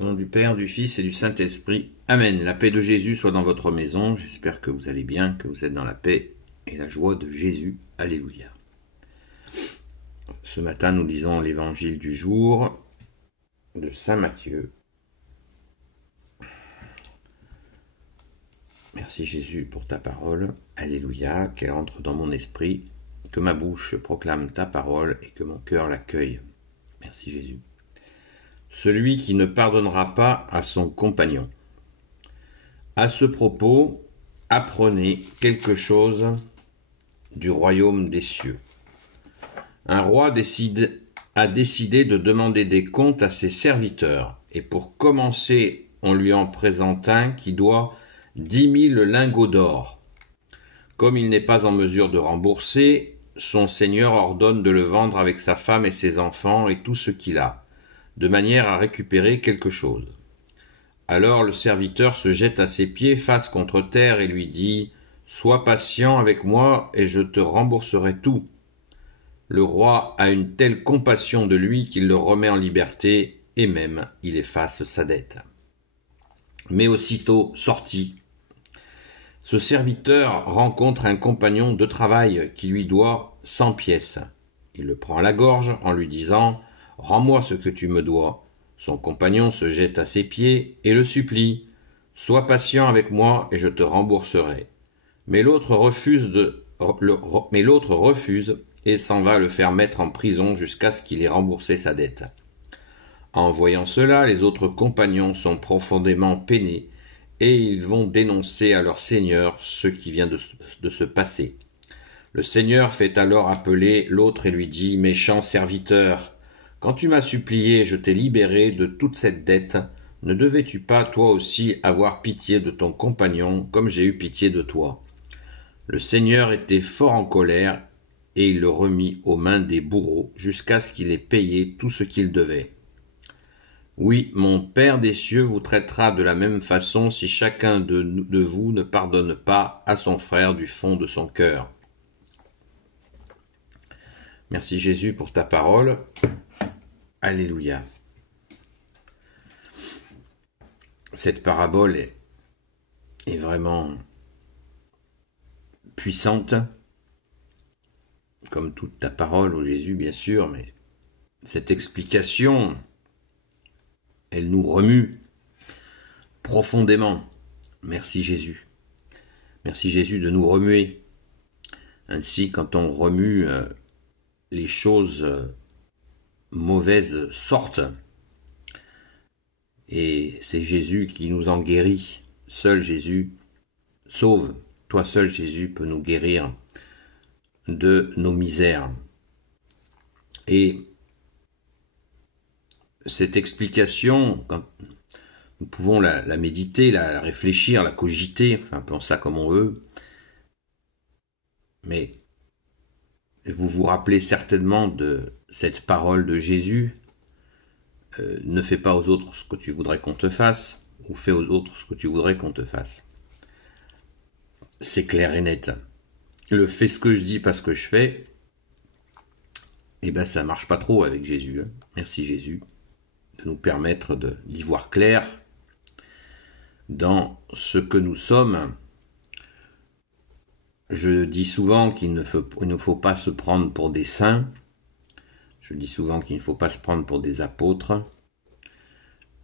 Au nom du Père, du Fils et du Saint-Esprit. Amen. La paix de Jésus soit dans votre maison. J'espère que vous allez bien, que vous êtes dans la paix et la joie de Jésus. Alléluia. Ce matin, nous lisons l'évangile du jour de Saint Matthieu. Merci Jésus pour ta parole. Alléluia. Qu'elle entre dans mon esprit, que ma bouche proclame ta parole et que mon cœur l'accueille. Merci Jésus. Celui qui ne pardonnera pas à son compagnon. À ce propos, apprenez quelque chose du royaume des cieux. Un roi a décidé de demander des comptes à ses serviteurs, et pour commencer, on lui en présente un qui doit 10 000 lingots d'or. Comme il n'est pas en mesure de rembourser, son seigneur ordonne de le vendre avec sa femme et ses enfants et tout ce qu'il a, de manière à récupérer quelque chose. Alors le serviteur se jette à ses pieds face contre terre et lui dit « Sois patient avec moi et je te rembourserai tout. » Le roi a une telle compassion de lui qu'il le remet en liberté et même il efface sa dette. Mais aussitôt sorti, ce serviteur rencontre un compagnon de travail qui lui doit 100 pièces. Il le prend à la gorge en lui disant « Rends-moi ce que tu me dois ». Son compagnon se jette à ses pieds et le supplie « Sois patient avec moi et je te rembourserai ». Mais l'autre refuse et s'en va le faire mettre en prison jusqu'à ce qu'il ait remboursé sa dette. En voyant cela, les autres compagnons sont profondément peinés et ils vont dénoncer à leur seigneur ce qui vient de se passer. Le seigneur fait alors appeler l'autre et lui dit « Méchant serviteur, quand tu m'as supplié, je t'ai libéré de toute cette dette. Ne devais-tu pas toi aussi avoir pitié de ton compagnon comme j'ai eu pitié de toi ?» Le seigneur était fort en colère et il le remit aux mains des bourreaux jusqu'à ce qu'il ait payé tout ce qu'il devait. Oui, mon Père des cieux vous traitera de la même façon si chacun de vous ne pardonne pas à son frère du fond de son cœur. Merci Jésus pour ta parole. Alléluia. Cette parabole est vraiment puissante, comme toute ta parole, ô Jésus, bien sûr, mais cette explication, elle nous remue profondément. Merci Jésus. Merci Jésus de nous remuer. Ainsi, quand on remue, les choses mauvaises sortent. Et c'est Jésus qui nous en guérit. Seul Jésus sauve. Toi seul Jésus peut nous guérir de nos misères. Et cette explication, quand nous pouvons la méditer, la réfléchir, la cogiter, enfin appelons ça comme on veut, mais vous vous rappelez certainement de cette parole de Jésus, ne fais pas aux autres ce que tu voudrais qu'on te fasse, ou fais aux autres ce que tu voudrais qu'on te fasse. C'est clair et net. Le fais ce que je dis, pas ce que je fais, eh ben ça marche pas trop avec Jésus. Merci Jésus de nous permettre d'y voir clair dans ce que nous sommes. Je dis souvent qu'il ne faut pas se prendre pour des saints. Je dis souvent qu'il ne faut pas se prendre pour des apôtres.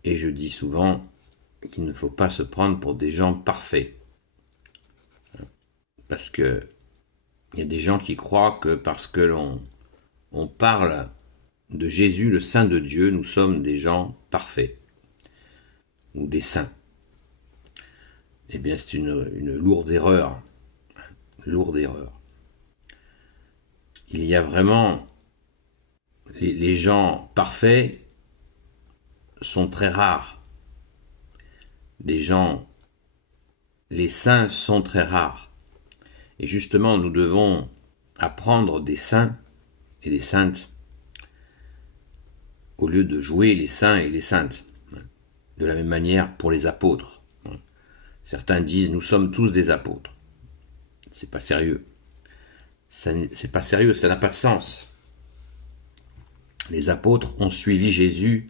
Et je dis souvent qu'il ne faut pas se prendre pour des gens parfaits. Parce que il y a des gens qui croient que parce que l'on parle de Jésus, le Saint de Dieu, nous sommes des gens parfaits. Ou des saints. Eh bien, c'est une lourde erreur. Lourde erreur. Il y a vraiment les gens parfaits sont très rares. Les saints sont très rares. Et justement, nous devons apprendre des saints et des saintes au lieu de jouer les saints et les saintes. De la même manière pour les apôtres. Certains disent nous sommes tous des apôtres. C'est pas sérieux. C'est pas sérieux, ça n'a pas de sens. Les apôtres ont suivi Jésus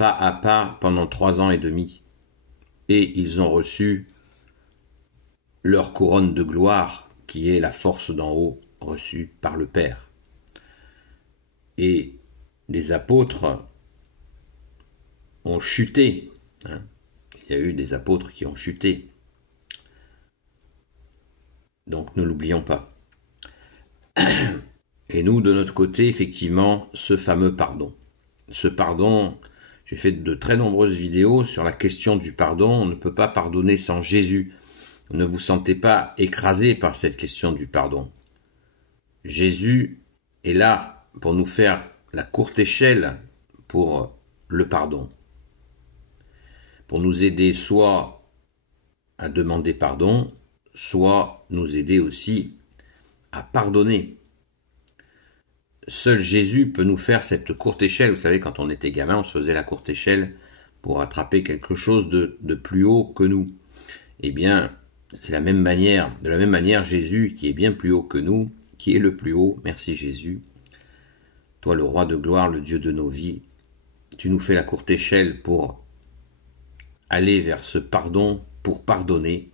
pas à pas pendant 3 ans et demi. Et ils ont reçu leur couronne de gloire, qui est la force d'en haut reçue par le Père. Et les apôtres ont chuté. Il y a eu des apôtres qui ont chuté. Donc ne l'oublions pas. Et nous, de notre côté, effectivement, ce fameux pardon. Ce pardon, j'ai fait de très nombreuses vidéos sur la question du pardon. On ne peut pas pardonner sans Jésus. Ne vous sentez pas écrasé par cette question du pardon. Jésus est là pour nous faire la courte échelle pour le pardon. Pour nous aider soit à demander pardon, soit nous aider aussi à pardonner. Seul Jésus peut nous faire cette courte échelle. Vous savez, quand on était gamin, on se faisait la courte échelle pour attraper quelque chose de plus haut que nous. Eh bien, c'est de la même manière, Jésus, qui est bien plus haut que nous, qui est le plus haut, merci Jésus, toi le roi de gloire, le Dieu de nos vies, tu nous fais la courte échelle pour aller vers ce pardon, pour pardonner,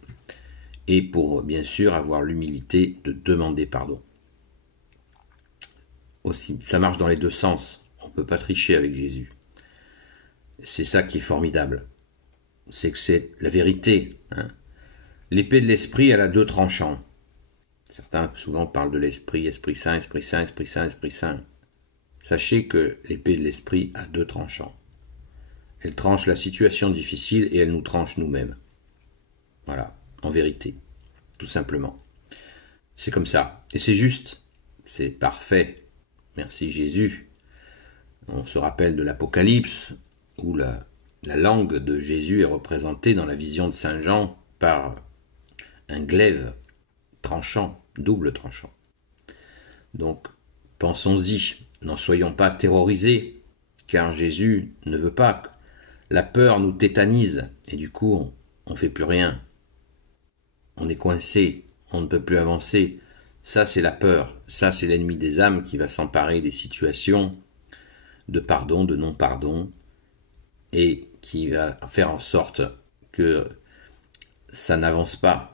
et pour bien sûr avoir l'humilité de demander pardon. Aussi, ça marche dans les deux sens, on ne peut pas tricher avec Jésus. C'est ça qui est formidable, c'est que c'est la vérité, L'épée de l'esprit, elle a 2 tranchants. Certains souvent parlent de l'esprit, Esprit Saint, Esprit Saint, Esprit Saint, Esprit Saint. Sachez que l'épée de l'esprit a 2 tranchants. Elle tranche la situation difficile et elle nous tranche nous-mêmes. Voilà, en vérité, tout simplement. C'est comme ça. Et c'est juste, c'est parfait. Merci Jésus. On se rappelle de l'Apocalypse, où la langue de Jésus est représentée dans la vision de Saint Jean par un glaive tranchant, double tranchant. Donc, pensons-y, n'en soyons pas terrorisés, car Jésus ne veut pas que la peur nous tétanise, et du coup, on ne fait plus rien. On est coincé, on ne peut plus avancer. Ça, c'est la peur, ça, c'est l'ennemi des âmes qui va s'emparer des situations de pardon, de non-pardon, et qui va faire en sorte que ça n'avance pas,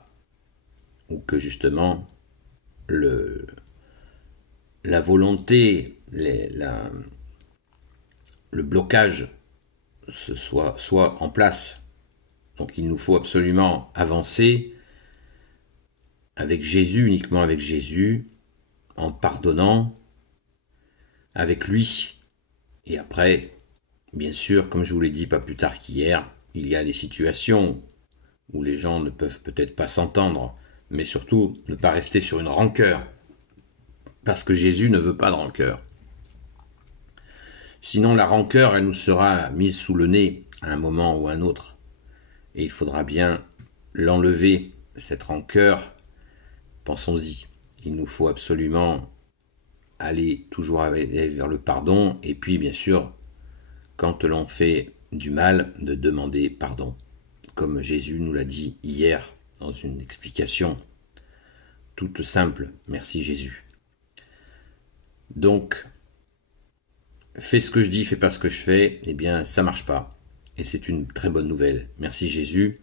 ou que justement la volonté, le blocage soit en place. Donc il nous faut absolument avancer avec Jésus, uniquement avec Jésus, en pardonnant avec lui. Et après, bien sûr, comme je vous l'ai dit pas plus tard qu'hier, il y a des situations où les gens ne peuvent peut-être pas s'entendre, mais surtout ne pas rester sur une rancœur, parce que Jésus ne veut pas de rancœur. Sinon la rancœur, elle nous sera mise sous le nez à un moment ou à un autre, et il faudra bien l'enlever, cette rancœur. Pensons-y, il nous faut absolument aller toujours vers le pardon, et puis bien sûr, quand l'on fait du mal, de demander pardon, comme Jésus nous l'a dit hier, dans une explication toute simple. Merci Jésus. Donc, fais ce que je dis, fais pas ce que je fais, eh bien ça marche pas. Et c'est une très bonne nouvelle. Merci Jésus.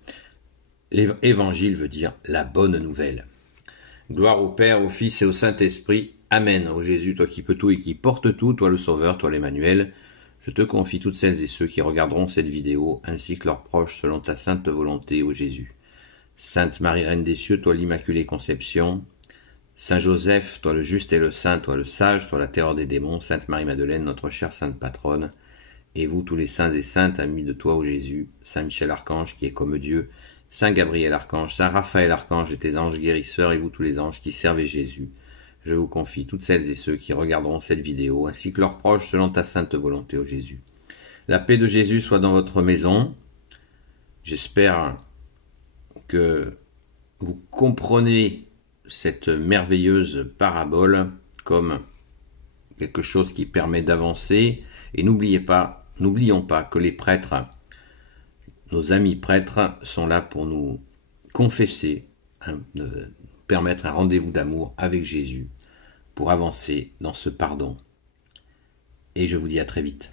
L'évangile veut dire la bonne nouvelle. Gloire au Père, au Fils et au Saint-Esprit. Amen. Ô Jésus, toi qui peux tout et qui portes tout, toi le Sauveur, toi l'Emmanuel, je te confie toutes celles et ceux qui regarderont cette vidéo, ainsi que leurs proches, selon ta sainte volonté, ô Jésus. Sainte Marie, Reine des cieux, toi l'Immaculée Conception. Saint Joseph, toi le juste et le saint, toi le sage, toi la terreur des démons. Sainte Marie-Madeleine, notre chère sainte patronne. Et vous tous les saints et saintes, amis de toi, ô Jésus. Saint Michel Archange, qui est comme Dieu. Saint Gabriel Archange, Saint Raphaël Archange et tes anges guérisseurs, et vous tous les anges qui servez Jésus. Je vous confie toutes celles et ceux qui regarderont cette vidéo, ainsi que leurs proches, selon ta sainte volonté, ô Jésus. La paix de Jésus soit dans votre maison. J'espère que vous comprenez cette merveilleuse parabole comme quelque chose qui permet d'avancer. Et n'oublions pas que les prêtres, nos amis prêtres, sont là pour nous confesser, permettre un rendez-vous d'amour avec Jésus pour avancer dans ce pardon. Et je vous dis à très vite.